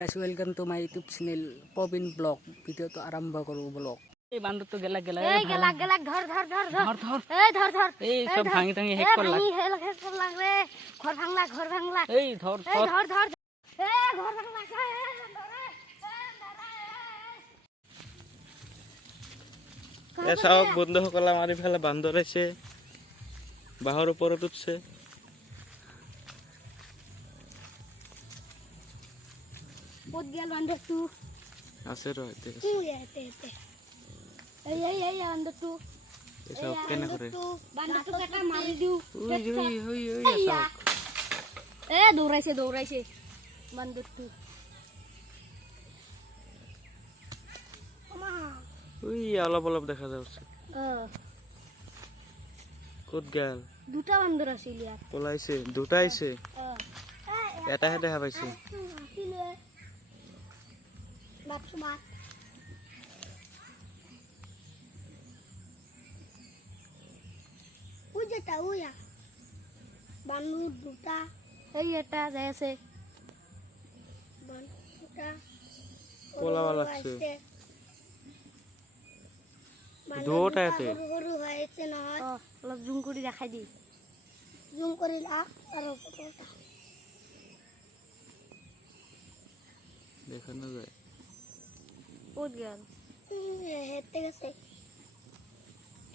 Guys, welcome to my YouTube channel Pobin Blog. Video to আরম্ভ করব blog. এই বান্দর তো গেলা গেলা এই গেলা গেলা ধর ধর ধর ধর ধর এই ধর ধর এই সব ভাঙি ভাঙি হেক করলা হেক করলাম রে ঘর ভাঙলা এই ধর এই ধর ধর ধর এই ঘর ভাঙলা এসব বন্ধুসকলে মাৰি ফেলে বান্দৰ আছে বাহৰ ওপৰত উঠছে পদ গেল বান্দৰ তু আছে ৰ এতে এই বান্দৰ তু এসব কেনে কৰে বান্দর তু কাটা মারি দিও ওই এসব এ দৌড়াইছে বান্দর তু ওই অলপ অলপ দেখা যাচ্ছে ক'ত গেল দুটা বান্দর আছিল ইয়াত পলাইছে দুটা আইছে এটাহে দেখা পাইছে বান্দর দুটা এই এটা যাই আছে পলাবা লাগছে দুটা এতে গরু হয়েছে না অলপ জুম করে দেখাই দি জুম করে লাগ আর দেখানো যায় কোত গেল হেতে গেছে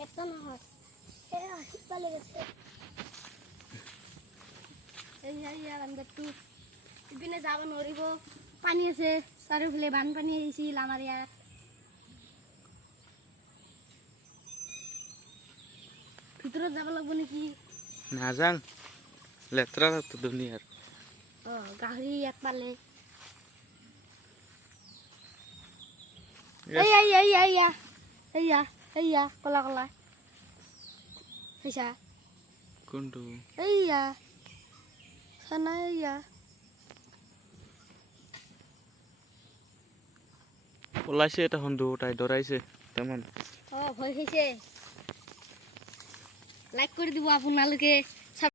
এটা না হয় এ আসলে গেছে এই বান্দর তু ইপিনে যাব নৰিব পানী আছে চাৰিওফালে বানপানী আহিছিল আমাৰ ইয়াত ভিতৰত যাব লাগিব নেকি নাজাং লেতেৰা তো দুনিয়াৰ গাহৰি ইয়াত পালে এইয়া কলা কলা সেইছা কোনটো এইয়া চানা এইয়া পলাইছে এটা দুটাই দৌৰাইছে তামান ভয় খাইছে লাইক কৰি দিব আপোনালোকে